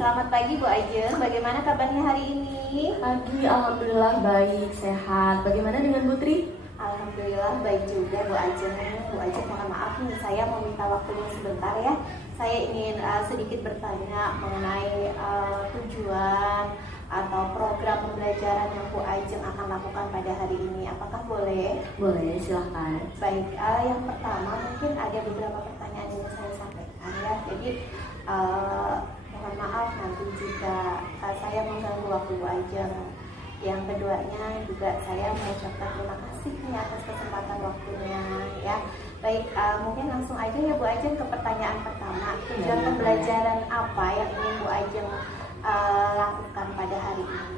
Selamat pagi Bu Ajeng, bagaimana kabarnya hari ini? Pagi, alhamdulillah baik, sehat. Bagaimana dengan Putri? Alhamdulillah baik juga Bu Ajeng. Bu Ajeng mohon maaf nih, saya mau minta waktunya sebentar ya. Saya ingin sedikit bertanya mengenai tujuan atau program pembelajaran yang Bu Ajeng akan lakukan pada hari ini. Apakah boleh? Boleh, silahkan. Baik, yang pertama mungkin ada beberapa pertanyaan yang saya sampaikan ya. Jadi mohon maaf nanti jika saya mengganggu waktu Bu Ajeng. Yang keduanya juga saya mengucapkan terima kasih nih atas kesempatan waktunya ya. Baik, mungkin langsung aja ya Bu Ajeng ke pertanyaan pertama. Tujuan pembelajaran apa yang ingin Bu Ajeng lakukan pada hari ini?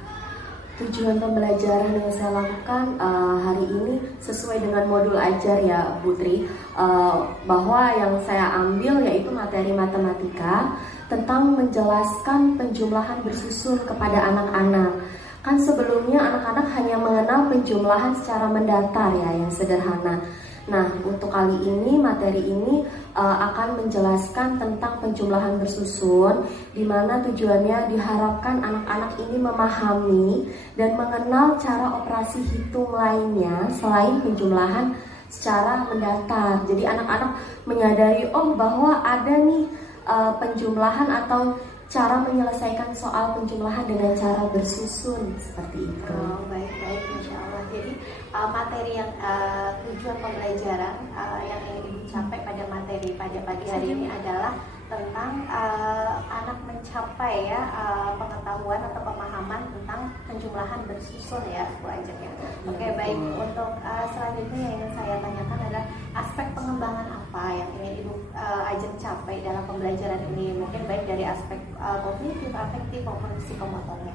Tujuan pembelajaran yang saya lakukan hari ini sesuai dengan modul ajar ya Putri, bahwa yang saya ambil yaitu materi matematika tentang menjelaskan penjumlahan bersusun kepada anak-anak. Kan sebelumnya anak-anak hanya mengenal penjumlahan secara mendatar ya, yang sederhana. Nah, untuk kali ini materi ini akan menjelaskan tentang penjumlahan bersusun, di mana tujuannya diharapkan anak-anak ini memahami dan mengenal cara operasi hitung lainnya selain penjumlahan secara mendatar. Jadi anak-anak menyadari bahwa ada nih penjumlahan atau cara menyelesaikan soal penjumlahan dengan cara bersusun seperti itu. Baik, Masya Allah. Jadi materi yang tujuan pembelajaran yang ingin Ibu capai pada materi pada pagi hari ini adalah tentang anak mencapai ya pengetahuan atau pemahaman tentang penjumlahan bersusun ya Bu Ajeng ya. Oke, baik. Untuk selanjutnya yang ingin saya tanyakan adalah aspek pengembangan apa yang ingin Ibu Ajeng capai dalam pembelajaran ini, mungkin baik dari aspek kognitif, afektif maupun psikomotornya.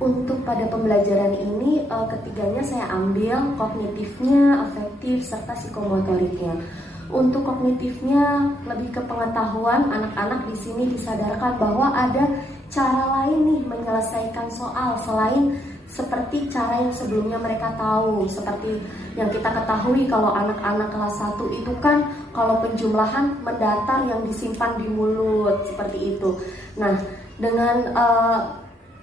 Untuk pada pembelajaran ini ketiganya saya ambil kognitifnya, afektif, serta psikomotoriknya. Untuk kognitifnya lebih ke pengetahuan, anak-anak di sini disadarkan bahwa ada cara lain nih menyelesaikan soal selain seperti cara yang sebelumnya mereka tahu. Seperti yang kita ketahui kalau anak-anak kelas 1 itu kan kalau penjumlahan mendatar yang disimpan di mulut seperti itu. Nah, dengan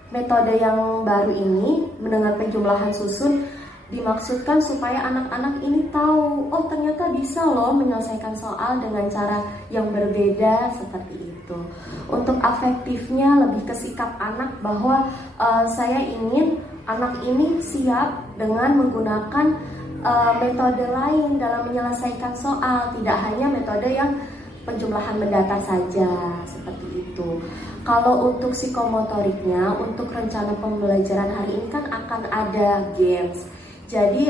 metode yang baru ini dengan penjumlahan susun dimaksudkan supaya anak-anak ini tahu, ternyata bisa loh menyelesaikan soal dengan cara yang berbeda seperti itu. Untuk afektifnya lebih ke sikap anak bahwa saya ingin anak ini siap dengan menggunakan metode lain dalam menyelesaikan soal, tidak hanya metode yang penjumlahan mendatar saja seperti itu. Kalau untuk psikomotoriknya, untuk rencana pembelajaran hari ini kan akan ada games. Jadi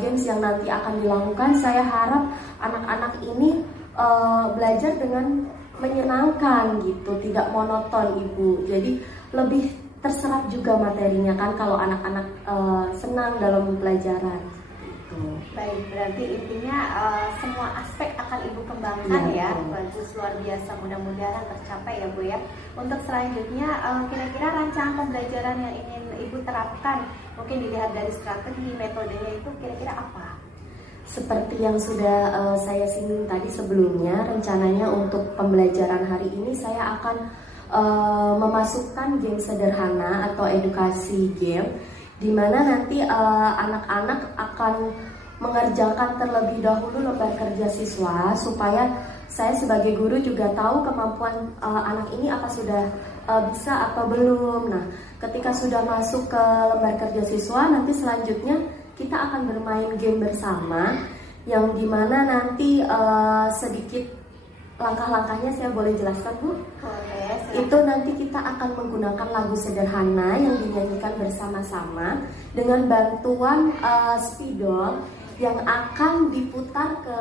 games yang nanti akan dilakukan, saya harap anak-anak ini belajar dengan menyenangkan gitu, tidak monoton Ibu. Jadi lebih terserap juga materinya kan kalau anak-anak senang dalam pelajaran. Baik, berarti intinya semua aspek akan Ibu kembangkan ya. Bagus, luar biasa, mudah-mudahan tercapai ya Bu ya. Untuk selanjutnya kira-kira rancangan pembelajaran yang ingin Ibu terapkan, mungkin dilihat dari strategi, metodenya itu kira-kira apa? Seperti yang sudah saya singgung tadi sebelumnya, rencananya untuk pembelajaran hari ini saya akan memasukkan game sederhana atau edukasi game, di mana nanti anak-anak akan mengerjakan terlebih dahulu lembar kerja siswa supaya saya sebagai guru juga tahu kemampuan anak ini apa sudah bisa atau belum. Nah, ketika sudah masuk ke lembar kerja siswa, nanti selanjutnya kita akan bermain game bersama yang dimana nanti sedikit langkah-langkahnya saya boleh jelaskan Bu? Boleh. Itu nanti kita akan menggunakan lagu sederhana yang dinyanyikan bersama-sama dengan bantuan spidol yang akan diputar ke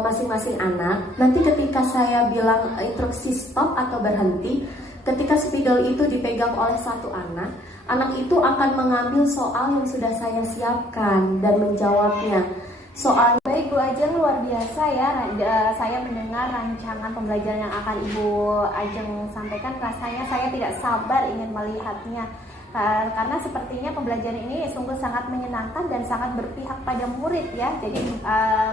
masing-masing anak. Nanti ketika saya bilang instruksi stop atau berhenti, ketika spidol itu dipegang oleh satu anak, anak itu akan mengambil soal yang sudah saya siapkan dan menjawabnya. Soal baik Bu Ajeng, luar biasa ya. Saya mendengar rancangan pembelajaran yang akan Ibu Ajeng sampaikan, rasanya saya tidak sabar ingin melihatnya. Karena sepertinya pembelajaran ini sungguh sangat menyenangkan dan sangat berpihak pada murid ya. Jadi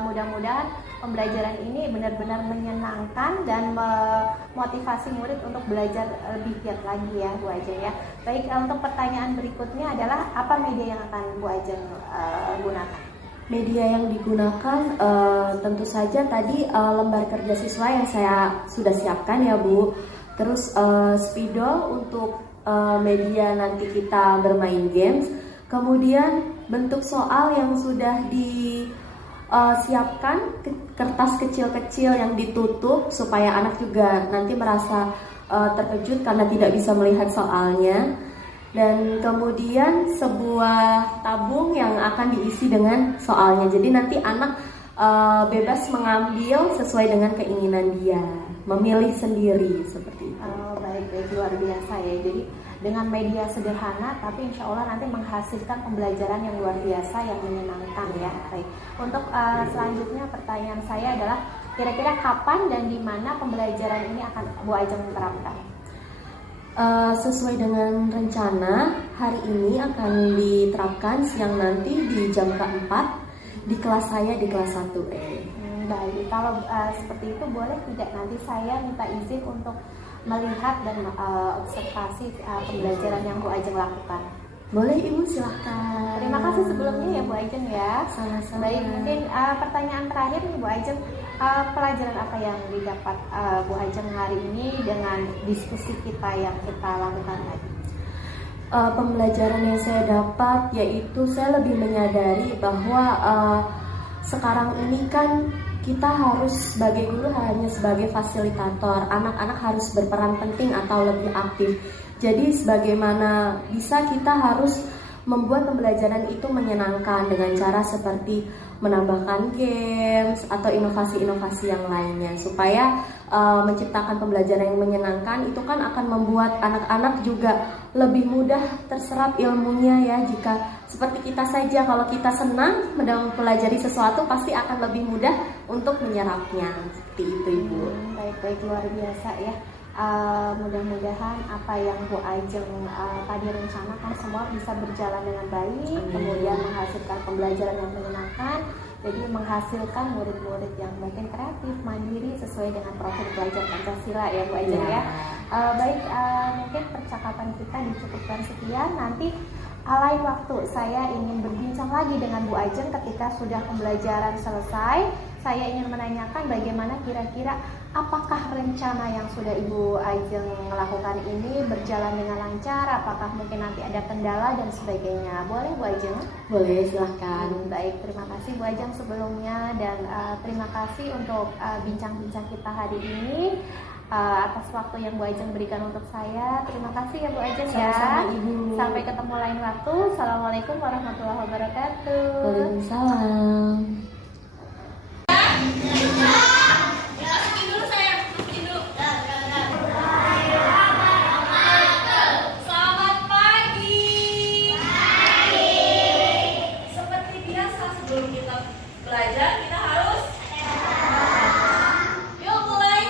mudah-mudahan pembelajaran ini benar-benar menyenangkan dan memotivasi murid untuk belajar lebih giat lagi ya Bu Ajeng ya. Baik, untuk pertanyaan berikutnya adalah apa media yang akan Bu Ajeng gunakan? Media yang digunakan tentu saja tadi lembar kerja siswa yang saya sudah siapkan ya Bu. Terus spidol untuk media nanti kita bermain games. Kemudian bentuk soal yang sudah disiapkan, kertas kecil-kecil yang ditutup supaya anak juga nanti merasa terkejut karena tidak bisa melihat soalnya. Dan kemudian sebuah tabung yang akan diisi dengan soalnya. Jadi nanti anak bebas mengambil sesuai dengan keinginan dia, memilih sendiri seperti itu. Baik, luar biasa ya. Jadi dengan media sederhana tapi insya Allah nanti menghasilkan pembelajaran yang luar biasa yang menyenangkan ya. Baik. Untuk selanjutnya pertanyaan saya adalah kira-kira kapan dan di mana pembelajaran ini akan Bu Ajeng terapkan? Sesuai dengan rencana hari ini akan diterapkan siang nanti di jam keempat di kelas saya di kelas 1E. Baik, kalau seperti itu boleh tidak nanti saya minta izin untuk melihat dan observasi pembelajaran yang Bu Ajeng lakukan? Boleh Ibu, silahkan. Terima kasih sebelumnya ya Bu Ajeng ya. Sama-sama. Baik, mungkin pertanyaan terakhir nih Bu Ajeng, pelajaran apa yang didapat Bu Ajeng hari ini dengan diskusi kita yang kita lakukan tadi? Pembelajaran yang saya dapat yaitu saya lebih menyadari bahwa sekarang ini kan kita harus sebagai guru hanya sebagai fasilitator, anak-anak harus berperan penting atau lebih aktif. Jadi sebagaimana bisa kita harus membuat pembelajaran itu menyenangkan dengan cara seperti menambahkan games atau inovasi-inovasi yang lainnya supaya menciptakan pembelajaran yang menyenangkan itu kan akan membuat anak-anak juga lebih mudah terserap ilmunya ya. Jika seperti kita saja, kalau kita senang mempelajari sesuatu pasti akan lebih mudah untuk menyerapnya. Seperti itu Ibu. Baik, luar biasa ya. Mudah-mudahan apa yang Bu Ajeng tadi rencanakan semua bisa berjalan dengan baik. Amin. Kemudian menghasilkan pembelajaran yang menyenangkan, jadi menghasilkan murid-murid yang makin kreatif, mandiri sesuai dengan profil belajar Pancasila ya Bu Ajeng ya. Baik, mungkin percakapan kita dicukupkan sekian. Nanti lain waktu saya ingin berbincang lagi dengan Bu Ajeng ketika sudah pembelajaran selesai. Saya ingin menanyakan bagaimana kira-kira apakah rencana yang sudah Ibu Ajeng lakukan ini berjalan dengan lancar, apakah mungkin nanti ada kendala dan sebagainya. Boleh Bu Ajeng? Boleh, silahkan. Baik, terima kasih Bu Ajeng sebelumnya dan terima kasih untuk bincang-bincang kita hari ini. Atas waktu yang Bu Ajeng berikan untuk saya. Terima kasih ya Bu Ajeng ya. Sama-sama Ibu. Sampai ketemu lain waktu. Assalamualaikum warahmatullahi wabarakatuh. Waalaikumsalam. Selamat pagi. Seperti biasa sebelum kita belajar kita harus yuk mulai.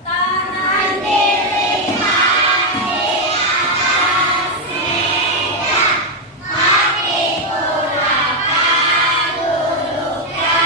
Tangan diri mati atas meja, mati kurangkan duduknya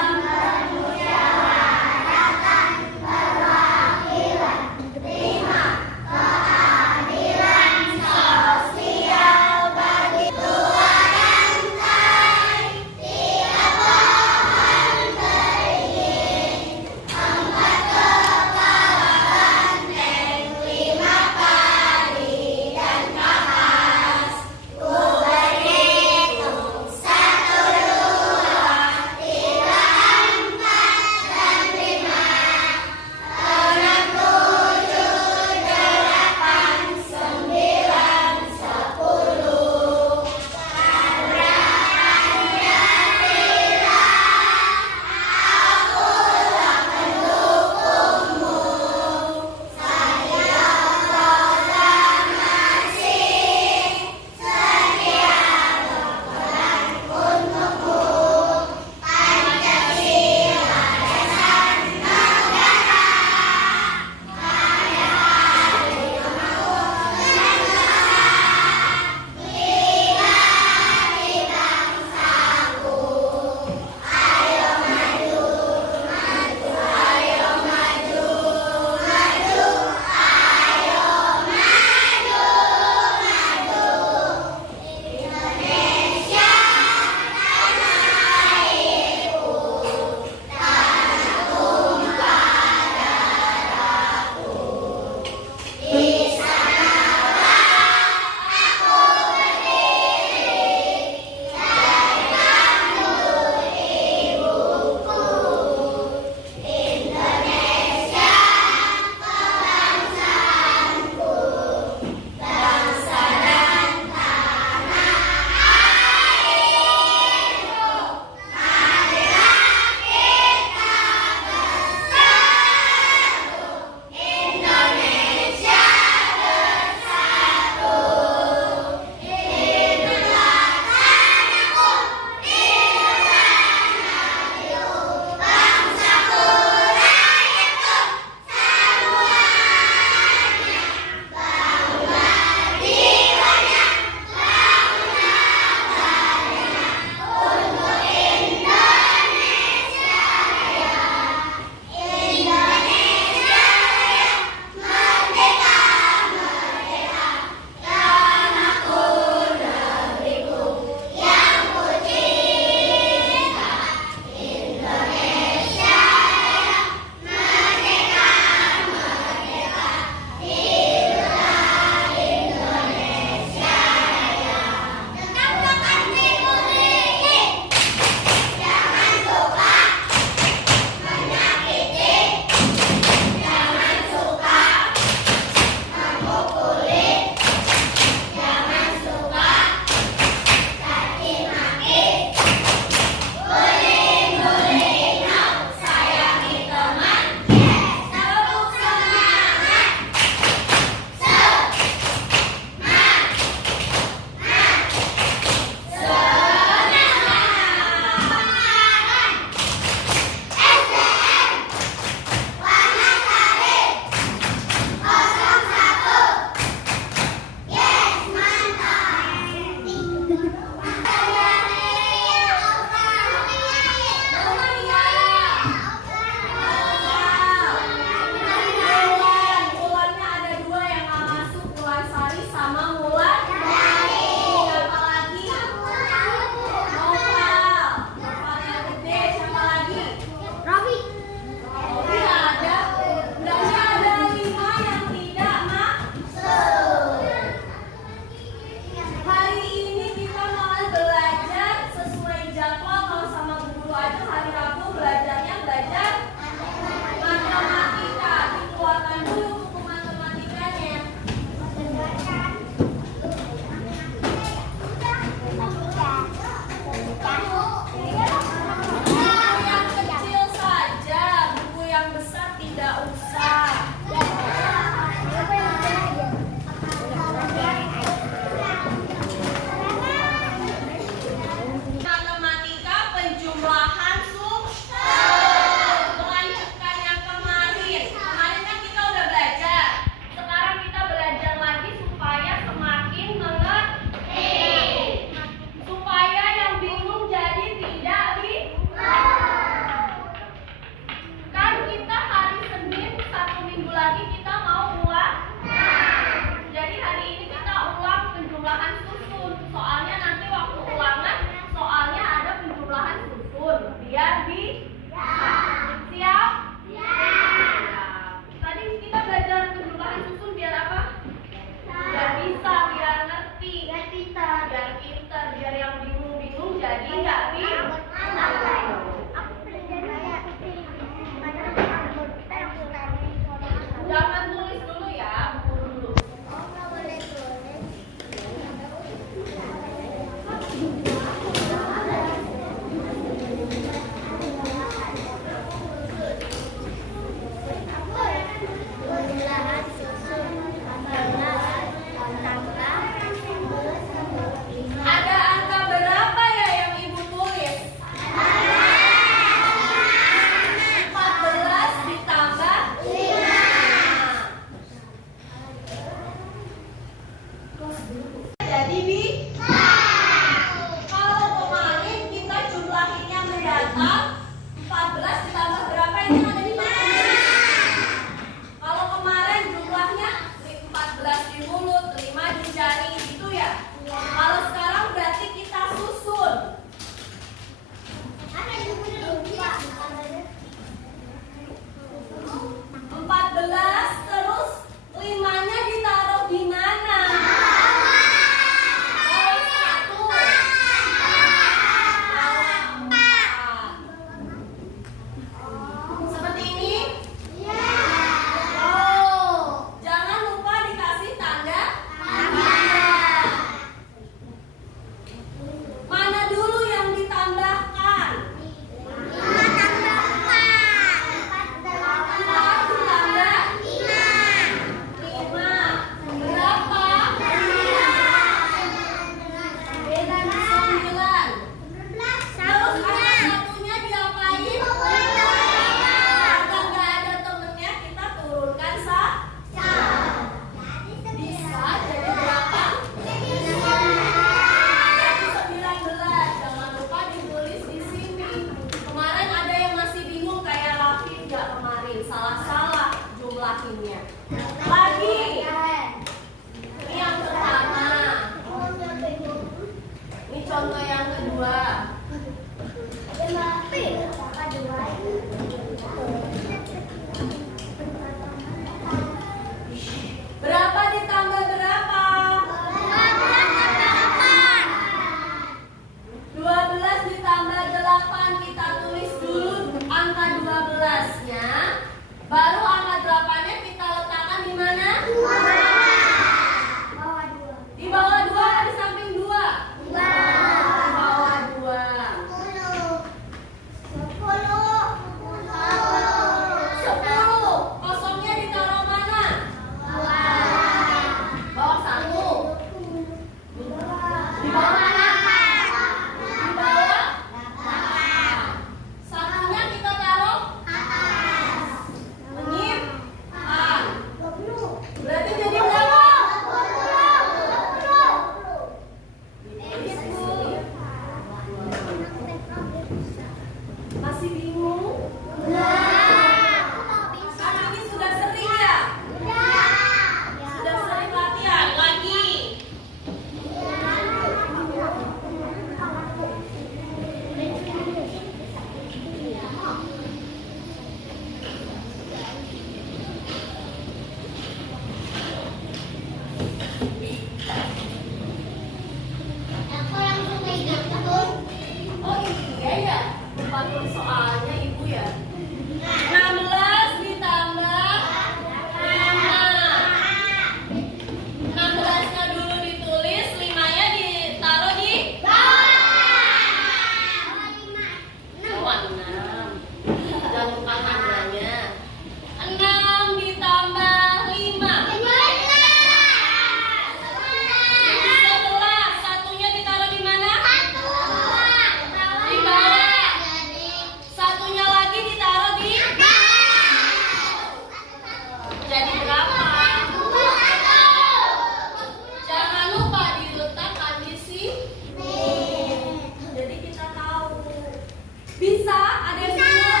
Bisa? Ada yang bisa?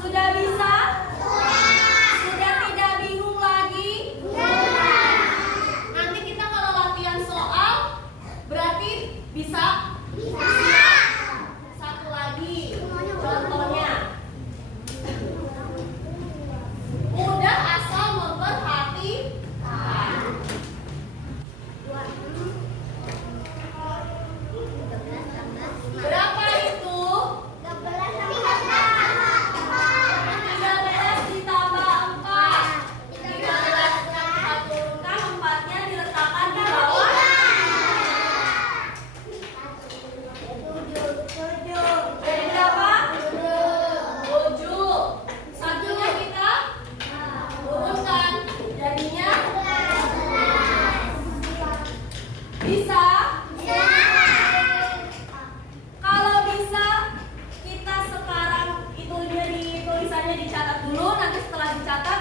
Sudah bisa? Sudah tidak bingung lagi? Nanti kita kalau latihan soal berarti bisa? Satu lagi contohnya. Mudah asal memperhatikan. Berapa itu? 13 ditambah 4. 13 kita turunkan, 4-nya diletakkan di bawah. Jadi berapa? 7. Satunya kita turunkan. Jadinya bisa? Kalau bisa, kita sekarang itu jadi tulisannya dicatat dulu. Nanti setelah dicatat,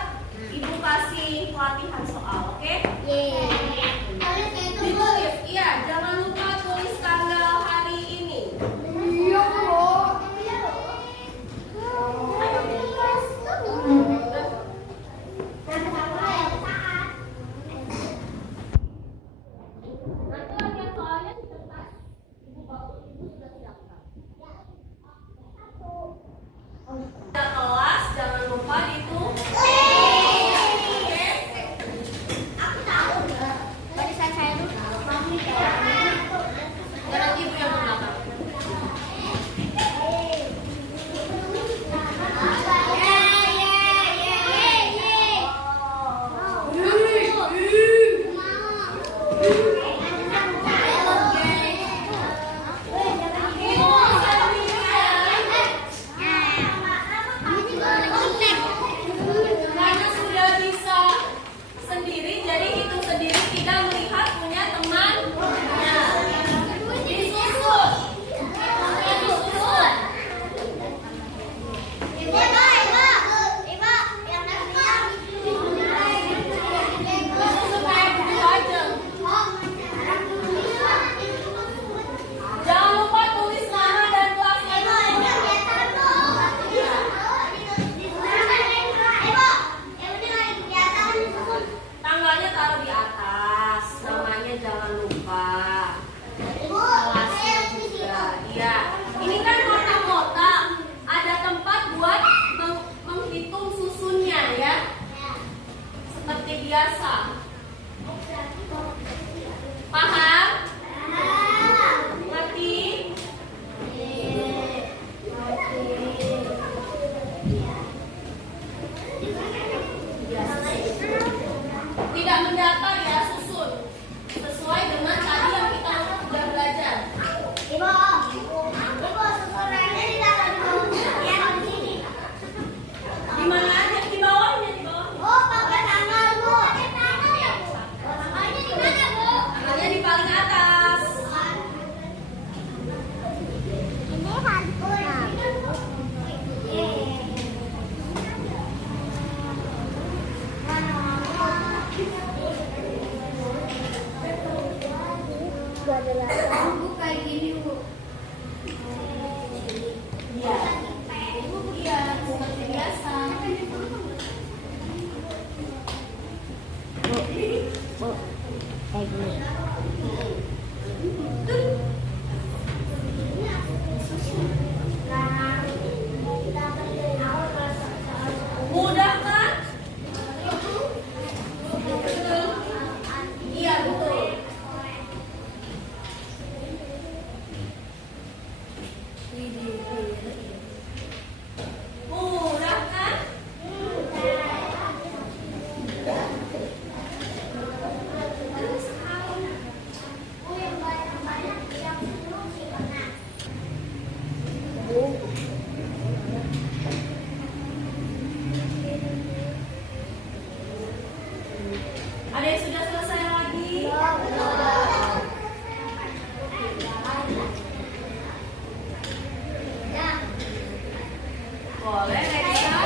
Ibu kasih pelatihan soal, oke? Ditulis, iya. Jangan lupa tulis tanggal hari ini. Nanti latihan soalnya di kertas. Ibu sudah siapkan. Kelas jangan lupa ditulis. Nanti Ibu yang belakang. Karena sudah bisa sendiri, jadi hitung sendiri, tidak melihat punya temannya. Disusun. Disusun. Disusun kayak buku aja. Jangan lupa tulis nama dan kelasnya. Tanggalnya taruh di atas. Namanya jangan lupa. Kelasnya juga. Iya. Ini kan kotak-kotak. Ada tempat buat menghitung susunnya ya. Seperti biasa. Paham? Ngerti? Tidak mendatar ya, susun sesuai dengan tadi yang kita sudah belajar. Di mana aja? Di bawahnya, di bawahnya. Tangannya di paling atas. Iya. Iya, seperti biasa. Mudah kan? Betul. Iya, betul. Mudah kan? Ada yang sudah selesai lagi? Boleh, Reksa.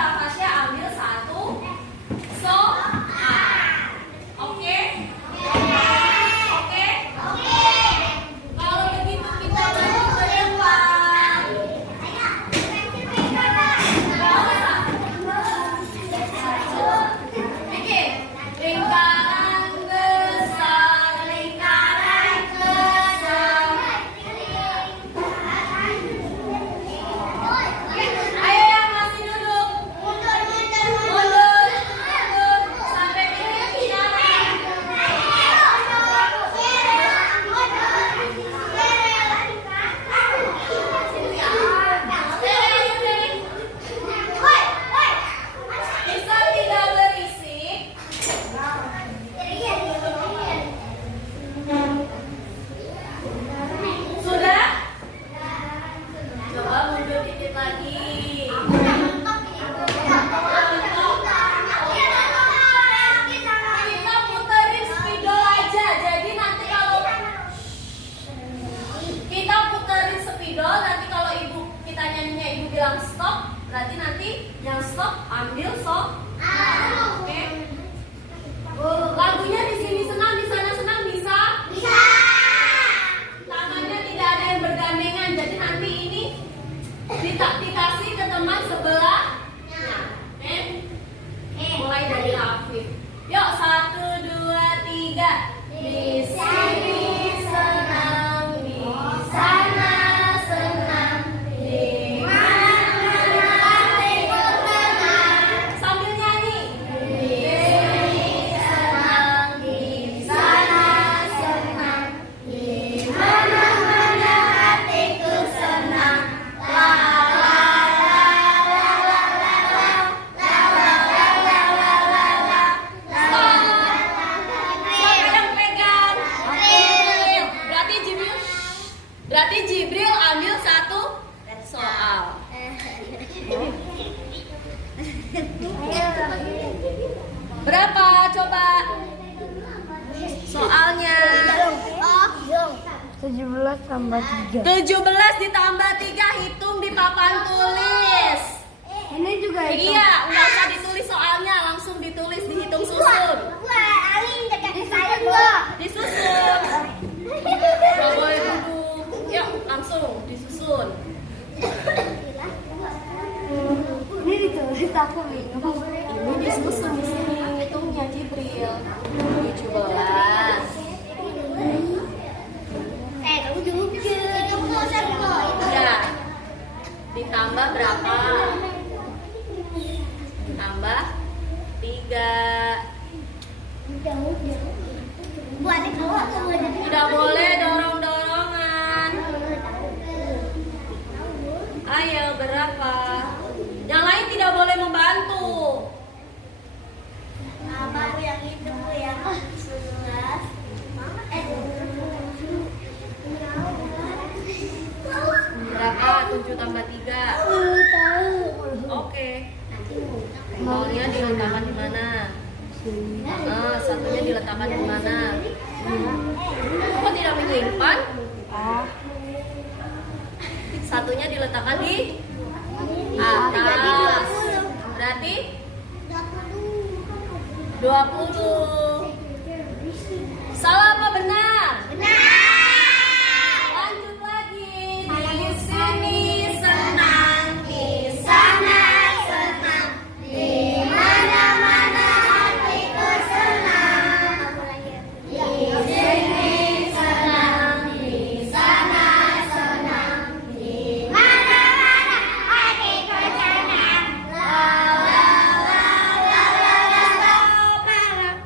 Rakasya ambil satu soal. Oke? Oke? Kalau begitu kita maju ke depan. Bikin lingkaran besar, lingkaran besar. Ayo yang masih duduk. Mundur sampai bikin lingkaran. Bisa tidak berisik? Sudah? Coba mundur dikit lagi. Kita puterin spidol aja. Jadi nanti kalau kita puterin spidol, nanti kalau ibu kita nyanyinya ibu bilang stop, berarti nanti yang stop ambil stop. Oke. Lagunya di sini senang, di sana senang, bisa? Tangannya tidak ada yang bergandengan, jadi nanti ini dikasih ke teman sebelah. Oke? Mulai dari Afif. Yuk, 1, 2, 3. Di sini senang, di sana senang, di mana hatiku tenang. Sambil nyanyi. Di sini senang, di sana senang, di mana hatiku senang. La la la la la la la la la la la la la. Siapa yang pegang? Berarti Jibril ambil satu soal. Berapa coba soalnya? 17 tambah 3. 17 ditambah 3, hitung di papan tulis. Ini juga itu. Iya, nggak usah ditulis soalnya, langsung ditulis, dihitung susun. Disusun. Nggak boleh duduk. Yuk, langsung disusun. Ini ditulis aku bingung. Ini disusun di sini, hitungnya Jibril. 17. Kamu juga. Ya. Ditambah berapa? Tambah 3. Tidak boleh dorong-dorongan. Ayo, berapa? Yang lain tidak boleh membantu. Berapa? 7 tambah 3. Oke. Nolnya diletakkan di mana? Satunya diletakkan di mana? Kok tidak menyimpan? Satunya diletakkan di atas. Berarti 20. Salah apa benar? Lanjut lagi. Di sini senang, di sana senang, di mana-mana hatiku senang. Di sini senang, di sana senang, di mana-mana hatiku senang. La la la la la la la.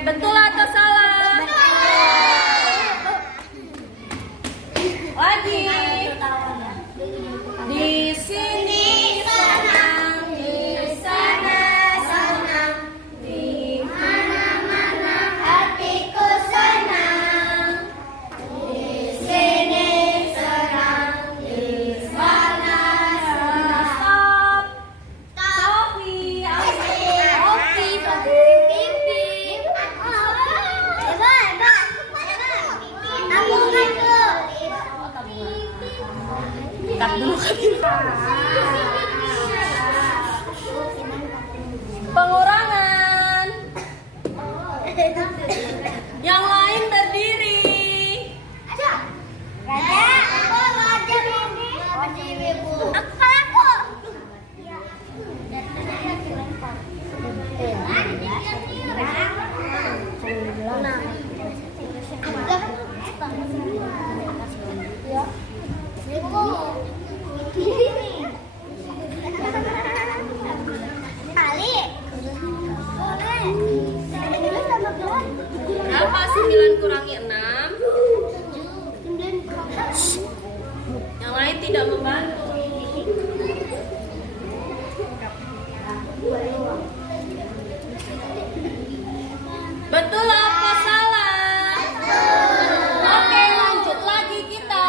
betul atau salah? Lagi. Di sini senang, di sana senang, di mana-mana hatiku senang. Di sini senang, di sana senang. Stop. Sofi, cut dulu. Pengurangan. Yang lain berdiri. Berapa 9 kurangi 6? Yang lain tidak membantu. Betul apa salah? Oke, lanjut lagi kita.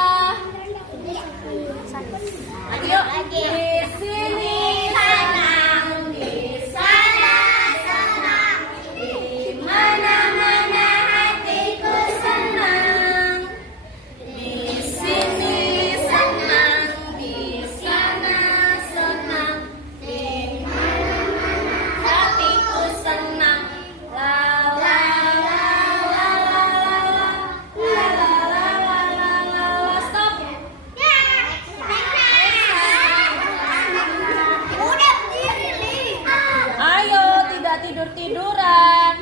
Ayo, di sini senang, di sana senang, di mana-mana hatiku senang. Di sini senang, di sana senang, di mana-mana hatiku senang. La la la la la la la la la la la. Stop. Ayo, tidak tidur-tiduran.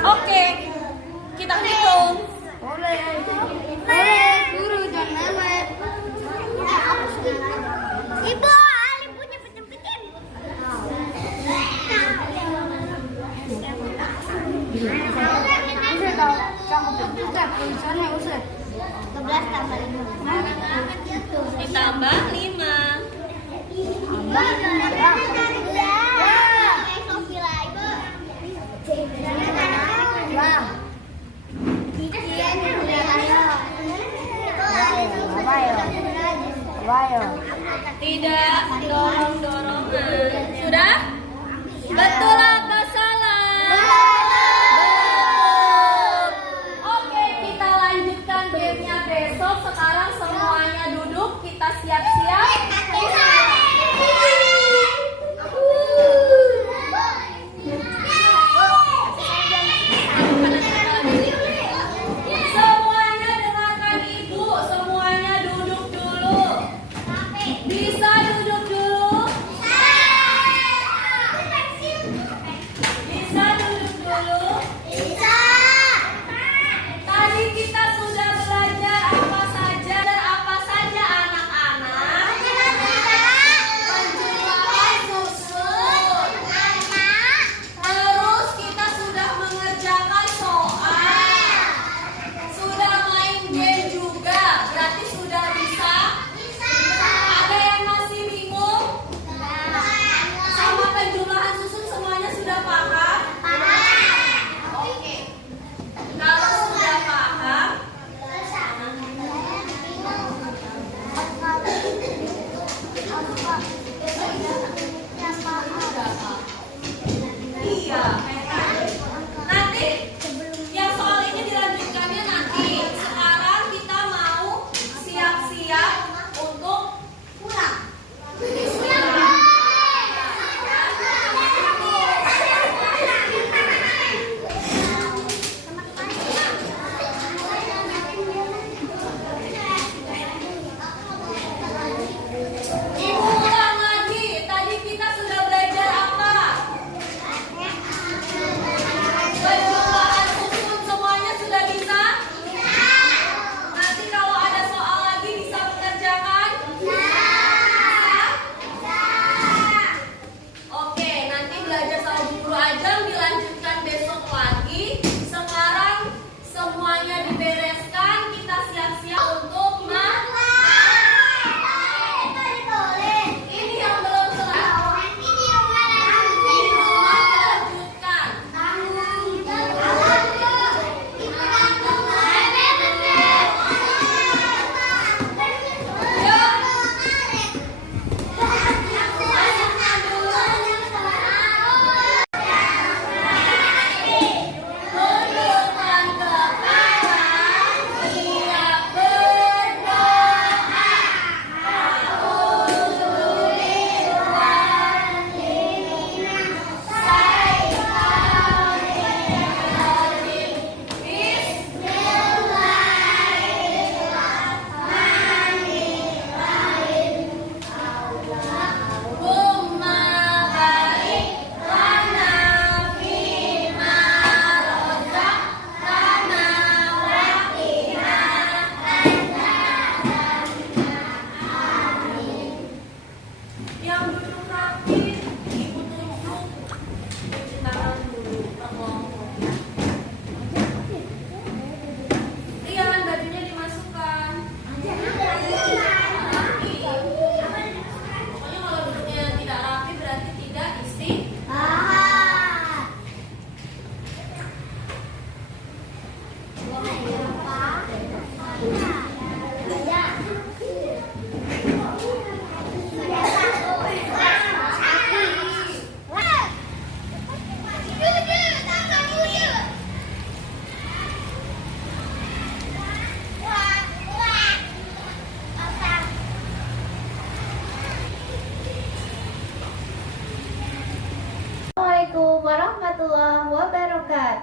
Oke, kita hitung. Ibu, Ali punya pecem-pecem. Udah tahu, cakep juga tulisannya Ustaz. 11 tambah 5. Ditambah 5. Tidak dorong-dorongan. Sudah? Betul apa salah? Betul. Oke, kita lanjutkan gamenya besok. Sekarang semuanya duduk, kita siap-siap. Semuanya dengarkan ibu, semuanya duduk dulu. Bisa duduk dulu?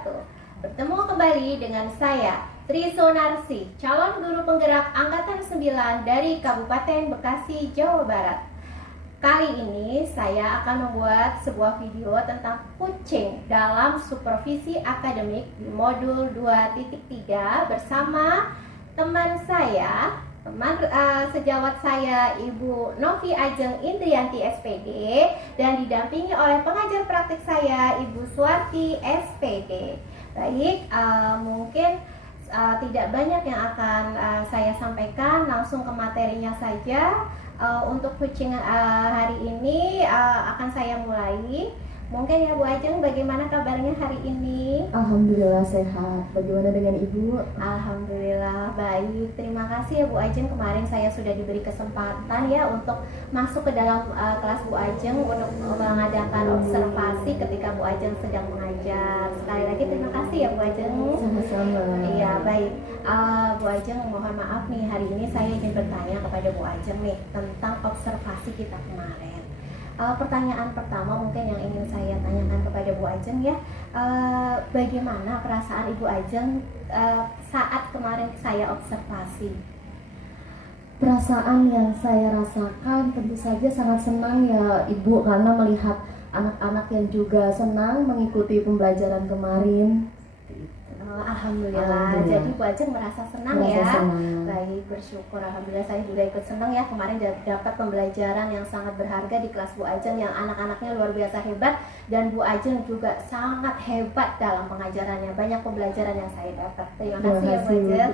wabarakatuh. Bertemu kembali dengan saya, Tri Sonarsi, calon guru penggerak Angkatan 9 dari Kabupaten Bekasi, Jawa Barat. Kali ini saya akan membuat sebuah video tentang kucing dalam supervisi akademik di modul 2.3 bersama teman saya, teman sejawat saya, Ibu Novi Ajeng Indrianti SPD, dan didampingi oleh pengajar praktik saya, Ibu Suwarti SPD. Baik, mungkin tidak banyak yang akan saya sampaikan, langsung ke materinya saja. Untuk kucing hari ini akan saya mulai. Mungkin ya Bu Ajeng, bagaimana kabarnya hari ini? Alhamdulillah sehat. Bagaimana dengan Ibu? Alhamdulillah baik. Terima kasih ya Bu Ajeng. Kemarin saya sudah diberi kesempatan ya untuk masuk ke dalam kelas Bu Ajeng untuk mengadakan observasi ketika Bu Ajeng sedang mengajar. Sekali lagi terima kasih ya Bu Ajeng. Sama-sama. Iya baik. Bu Ajeng, mohon maaf nih, hari ini saya ingin bertanya kepada Bu Ajeng nih tentang observasi kita kemarin. Pertanyaan pertama mungkin yang ingin saya tanyakan kepada Bu Ajeng ya, bagaimana perasaan Ibu Ajeng saat kemarin saya observasi? Perasaan yang saya rasakan tentu saja sangat senang ya Ibu, karena melihat anak-anak yang juga senang mengikuti pembelajaran kemarin. Alhamdulillah. Jadi Bu Ajeng merasa senang Merasa ya. senang. Baik, bersyukur. Alhamdulillah saya juga ikut senang ya. Kemarin dapat pembelajaran yang sangat berharga di kelas Bu Ajeng yang anak-anaknya luar biasa hebat, dan Bu Ajeng juga sangat hebat dalam pengajarannya. Banyak pembelajaran yang saya dapat. Terima kasih ya Bu Ajeng.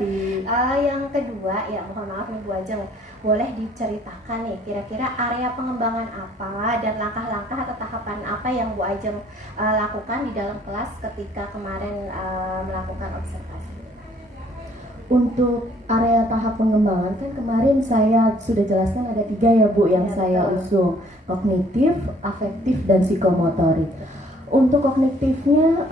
Yang kedua ya, mohon maaf nih Bu Ajeng, boleh diceritakan nih kira-kira area pengembangan apa dan langkah-langkah atau tahapan apa yang Bu Ajeng lakukan di dalam kelas ketika kemarin melakukan observasi? Untuk area tahap pengembangan kan kemarin saya sudah jelaskan ada 3 ya Bu yang Ya, saya betul. usung, kognitif, afektif, dan psikomotorik. Untuk kognitifnya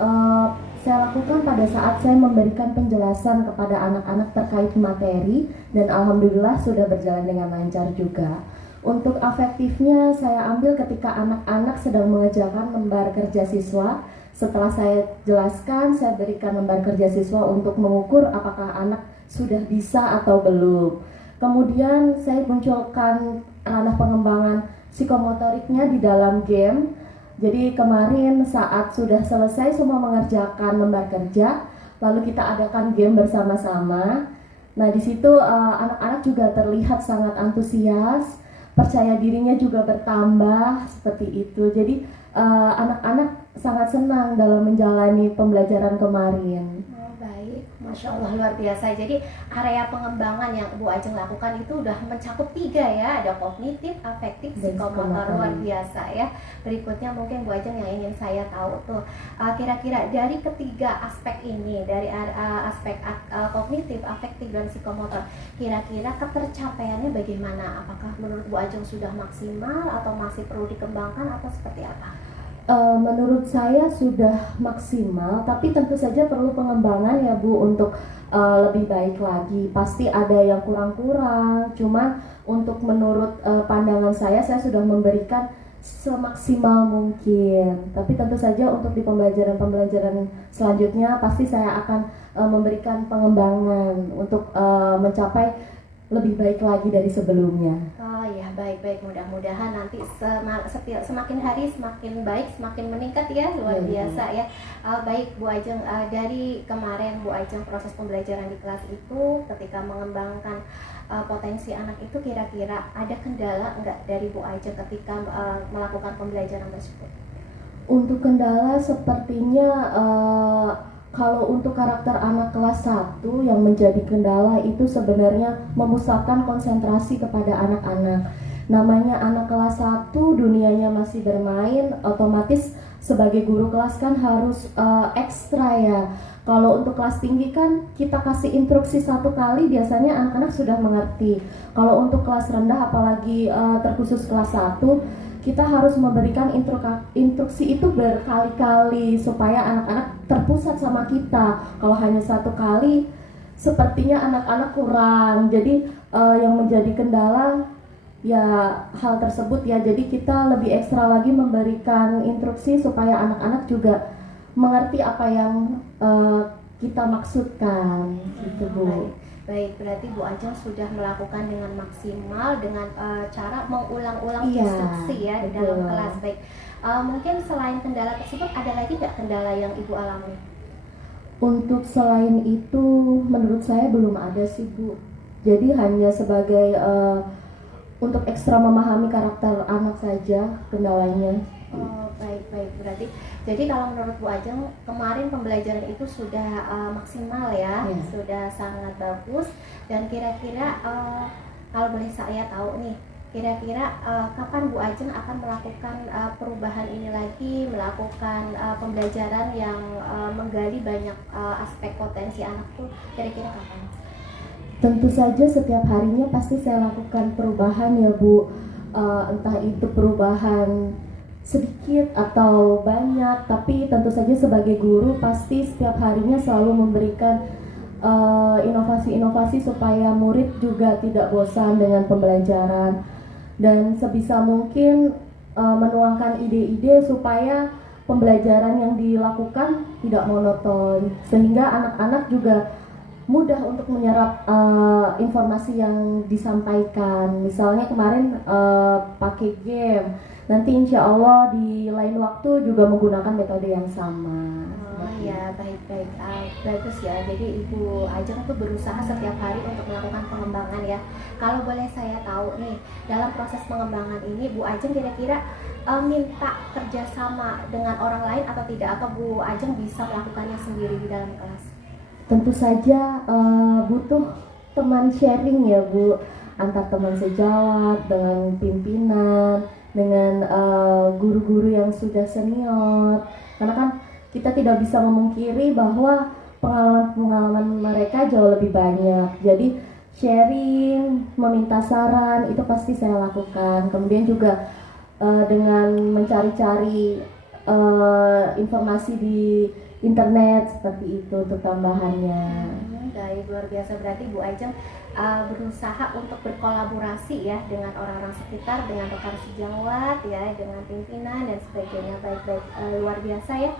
saya lakukan pada saat saya memberikan penjelasan kepada anak-anak terkait materi, dan alhamdulillah sudah berjalan dengan lancar juga. Untuk afektifnya saya ambil ketika anak-anak sedang mengerjakan lembar kerja siswa. Setelah saya jelaskan, saya berikan lembar kerja siswa untuk mengukur apakah anak sudah bisa atau belum. Kemudian saya munculkan ranah pengembangan psikomotoriknya di dalam game. Jadi kemarin saat sudah selesai semua mengerjakan lembar kerja, lalu kita adakan game bersama-sama. Nah di situ anak-anak juga terlihat sangat antusias, percaya dirinya juga bertambah seperti itu. Jadi anak-anak sangat senang dalam menjalani pembelajaran kemarin. Oh, baik, Masya Allah luar biasa. Jadi area pengembangan yang Bu Ajeng lakukan itu udah mencakup 3 ya, ada kognitif, afektif, Dan psikomotor, psikomotor. luar biasa ya. Berikutnya mungkin Bu Ajeng yang ingin saya tahu tuh, kira-kira dari ketiga aspek ini, dari aspek kognitif, afektif, dan psikomotor, kira-kira ketercapaiannya bagaimana? Apakah menurut Bu Ajeng sudah maksimal atau masih perlu dikembangkan atau seperti apa? Menurut saya sudah maksimal, tapi tentu saja perlu pengembangan ya Bu untuk lebih baik lagi. Pasti ada yang kurang-kurang, cuman untuk menurut pandangan saya sudah memberikan semaksimal mungkin. Tapi tentu saja untuk di pembelajaran selanjutnya pasti saya akan memberikan pengembangan untuk mencapai lebih baik lagi dari sebelumnya. Oh ya, baik-baik, mudah-mudahan nanti semakin hari semakin baik, semakin meningkat ya, luar biasa ya. Baik Bu Ajeng, dari kemarin Bu Ajeng proses pembelajaran di kelas itu ketika mengembangkan potensi anak itu, kira-kira ada kendala enggak dari Bu Ajeng ketika melakukan pembelajaran tersebut? Untuk kendala sepertinya kalau untuk karakter anak kelas 1 yang menjadi kendala itu sebenarnya memusatkan konsentrasi kepada anak-anak. Namanya anak kelas 1 dunianya masih bermain, otomatis sebagai guru kelas kan harus ekstra ya. Kalau untuk kelas tinggi kan kita kasih instruksi 1 kali biasanya anak-anak sudah mengerti. Kalau untuk kelas rendah apalagi terkhusus kelas 1, kita harus memberikan instruksi itu berkali-kali supaya anak-anak terpusat sama kita. Kalau hanya 1 kali, sepertinya anak-anak kurang. Jadi yang menjadi kendala ya hal tersebut ya. Jadi kita lebih ekstra lagi memberikan instruksi supaya anak-anak juga mengerti apa yang kita maksudkan gitu Bu. Baik, berarti Bu Ajeng sudah melakukan dengan maksimal dengan cara mengulang-ulang Iya, instruksi ya di betul. dalam kelas. Baik, mungkin selain kendala tersebut ada lagi nggak kendala yang Ibu alami? Untuk selain itu menurut saya belum ada sih Bu. Jadi hanya sebagai untuk ekstra memahami karakter anak saja kendalanya. Oh, baik. Berarti jadi kalau menurut Bu Ajeng kemarin pembelajaran itu sudah maksimal ya, Iya. sudah sangat bagus. Dan kira-kira kalau boleh saya tahu nih, kira-kira kapan Bu Ajeng akan melakukan perubahan ini lagi, melakukan pembelajaran yang menggali banyak aspek potensi anak tuh, kira-kira kapan? Tentu saja setiap harinya pasti saya lakukan perubahan ya Bu. Entah itu perubahan sedikit atau banyak, tapi tentu saja sebagai guru pasti setiap harinya selalu memberikan inovasi-inovasi supaya murid juga tidak bosan dengan pembelajaran, dan sebisa mungkin menuangkan ide-ide supaya pembelajaran yang dilakukan tidak monoton, sehingga anak-anak juga mudah untuk menyerap informasi yang disampaikan. Misalnya kemarin pakai game, nanti insya Allah di lain waktu juga menggunakan metode yang sama. Oh ya, baik. Bagus ya. Jadi Ibu Ajeng tuh berusaha setiap hari untuk melakukan pengembangan ya. Kalau boleh saya tahu nih, dalam proses pengembangan ini Bu Ajeng kira-kira minta kerjasama dengan orang lain atau tidak? Atau Bu Ajeng bisa melakukannya sendiri di dalam kelas? Tentu saja butuh teman sharing ya Bu, antar teman sejawat, dengan pimpinan, dengan guru-guru yang sudah senior. Karena kan kita tidak bisa memungkiri bahwa pengalaman-pengalaman mereka jauh lebih banyak. Jadi sharing, meminta saran itu pasti saya lakukan. Kemudian juga dengan mencari-cari informasi di internet seperti itu untuk tambahannya. Baik, luar biasa. Berarti Bu Ajeng berusaha untuk berkolaborasi ya dengan orang-orang sekitar, dengan rekan sejawat ya, dengan pimpinan dan sebagainya. Baik, luar biasa ya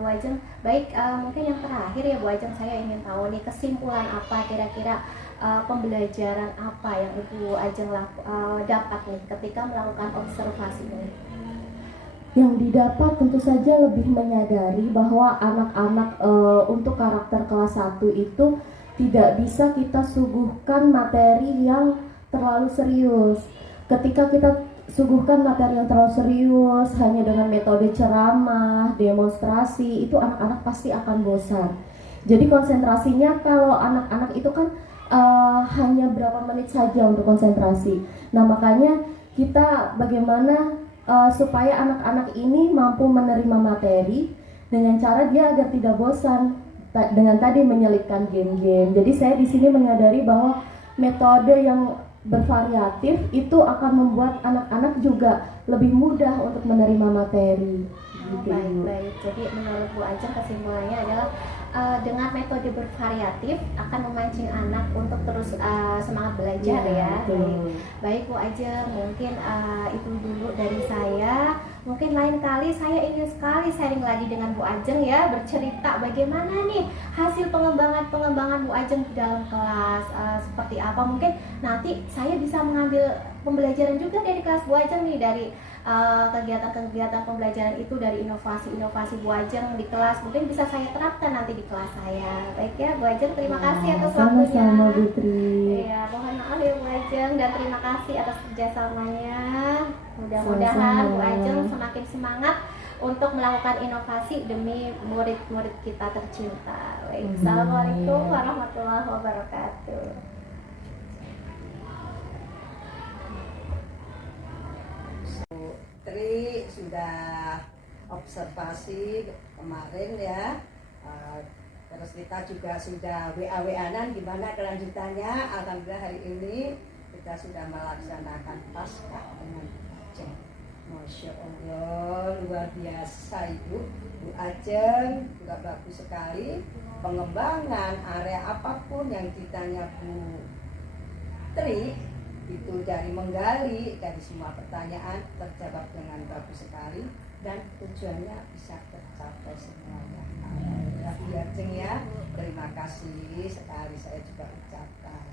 Bu Ajeng. Baik, mungkin yang terakhir ya Bu Ajeng, saya ingin tahu nih kesimpulan apa kira-kira pembelajaran apa yang Ibu Ajeng dapat nih ketika melakukan observasi ini? Yang didapat tentu saja lebih menyadari bahwa anak-anak untuk karakter kelas 1 itu tidak bisa kita suguhkan materi yang terlalu serius. Ketika kita suguhkan materi yang terlalu serius hanya dengan metode ceramah, demonstrasi, itu anak-anak pasti akan bosan. Jadi konsentrasinya kalau anak-anak itu kan hanya berapa menit saja untuk konsentrasi. Nah makanya kita bagaimana supaya anak-anak ini mampu menerima materi dengan cara dia agar tidak bosan dengan tadi menyelipkan game-game. Jadi saya di sini menyadari bahwa metode yang bervariatif itu akan membuat anak-anak juga lebih mudah untuk menerima materi. Gitu. Baik. Jadi menurut Bu Ajeng kesimpulannya adalah dengan metode bervariatif akan memancing anak untuk terus semangat belajar ya. Baik Bu Ajeng, mungkin itu dulu dari saya. Mungkin lain kali saya ingin sekali sharing lagi dengan Bu Ajeng ya, bercerita bagaimana nih hasil pengembangan Bu Ajeng di dalam kelas, seperti apa. Mungkin nanti saya bisa mengambil pembelajaran juga dari kelas Bu Ajeng nih, dari kegiatan-kegiatan pembelajaran itu, dari inovasi-inovasi Bu Ajeng di kelas, mungkin bisa saya terapkan nanti di kelas saya. Baik ya Bu Ajeng, terima kasih atas waktunya. Sama-sama Bu Tri. Ya, mohon maaf ya Bu Ajeng, dan terima kasih atas kerjasamanya. Mudah-mudahan Bu Ajeng semakin semangat untuk melakukan inovasi demi murid-murid kita tercinta. Baik, Assalamualaikum warahmatullahi wabarakatuh. Tri sudah observasi kemarin ya, terus kita juga sudah WA-WA-an gimana kelanjutannya. Alhamdulillah hari ini kita sudah melaksanakan Paskah dengan Ajeng. Masya Allah, luar biasa Ibu. Bu Ajeng juga bagus sekali pengembangan area apapun yang ditanya Bu Tri, itu dari menggali dari semua pertanyaan terjawab dengan bagus sekali. dan tujuannya bisa tercapai semuanya. Alhamdulillah ya Ceng ya. Terima kasih sekali saya juga ucapkan.